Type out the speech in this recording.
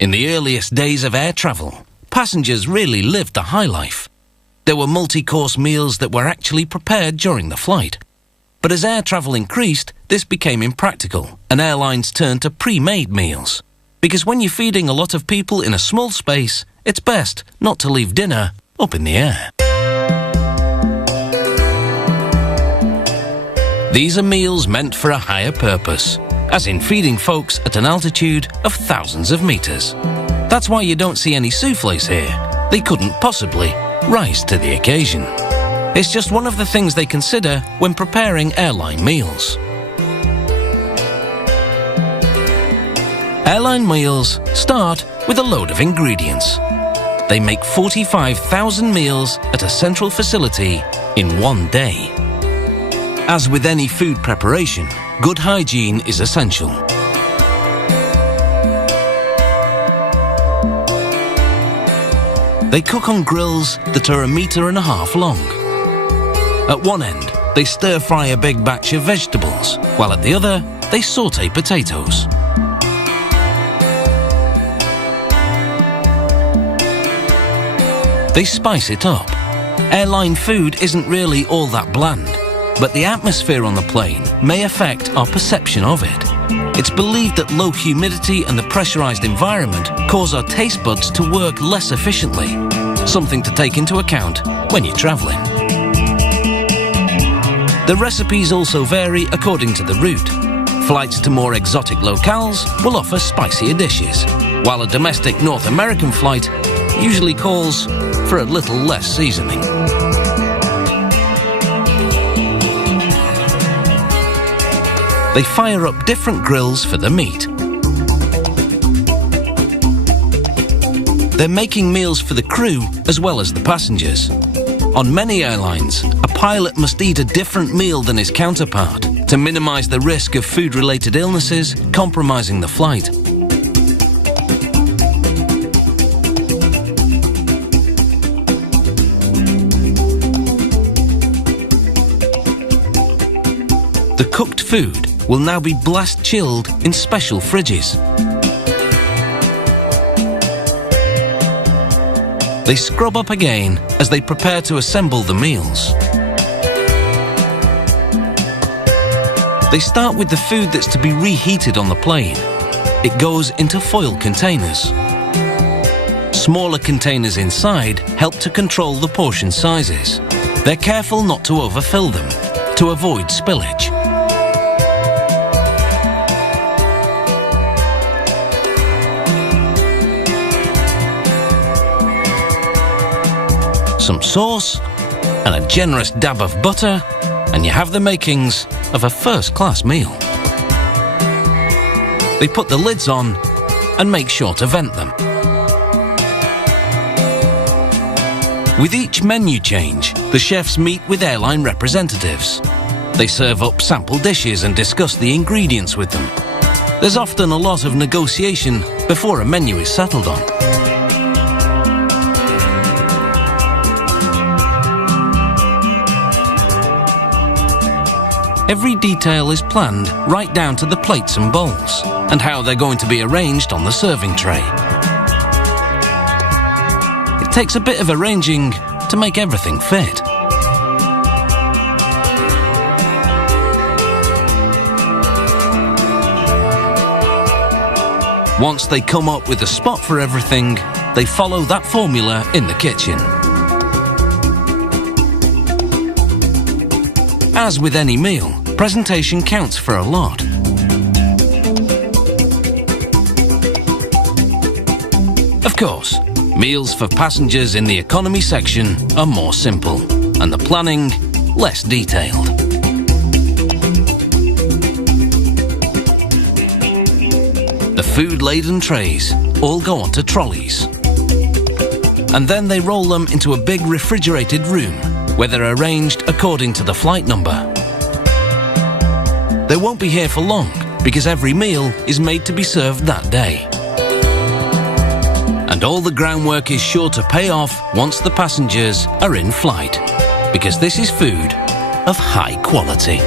In the earliest days of air travel, passengers really lived the high life. There were multi-course meals that were actually prepared during the flight. But as air travel increased, this became impractical, and airlines turned to pre-made meals. Because when you're feeding a lot of people in a small space, it's best not to leave dinner up in the air. These are meals meant for a higher purpose, as in feeding folks at an altitude of thousands of meters. That's why you don't see any soufflés here. They couldn't possibly rise to the occasion. It's just one of the things they consider when preparing airline meals. Airline meals start with a load of ingredients. They make 45,000 meals at a central facility in one day. As with any food preparation, good hygiene is essential. They cook on grills that are 1.5 meters long. At one end, they stir-fry a big batch of vegetables, while at the other, they sauté potatoes. They spice it up. Airline food isn't really all that bland, but the atmosphere on the plane may affect our perception of it. It's believed that low humidity and the pressurized environment cause our taste buds to work less efficiently, something to take into account when you're traveling. The recipes also vary according to the route. Flights to more exotic locales will offer spicier dishes, while a domestic North American flight usually calls for a little less seasoning. They fire up different grills for the meat. They're making meals for the crew as well as the passengers. On many airlines, a pilot must eat a different meal than his counterpart to minimize the risk of food-related illnesses compromising the flight. The cooked food will now be blast chilled in special fridges. They scrub up again as they prepare to assemble the meals. They start with the food that's to be reheated on the plane. It goes into foil containers. Smaller containers inside help to control the portion sizes. They're careful not to overfill them to avoid spillage. Some sauce, and a generous dab of butter, and you have the makings of a first-class meal. They put the lids on and make sure to vent them. With each menu change, the chefs meet with airline representatives. They serve up sample dishes and discuss the ingredients with them. There's often a lot of negotiation before a menu is settled on. Every detail is planned right down to the plates and bowls, and how they're going to be arranged on the serving tray. It takes a bit of arranging to make everything fit. Once they come up with a spot for everything, they follow that formula in the kitchen. As with any meal, presentation counts for a lot. Of course, meals for passengers in the economy section are more simple, and the planning less detailed. The food-laden trays all go onto trolleys, and then they roll them into a big refrigerated room where they're arranged according to the flight number. They won't be here for long because every meal is made to be served that day. And all the groundwork is sure to pay off once the passengers are in flight, because this is food of high quality.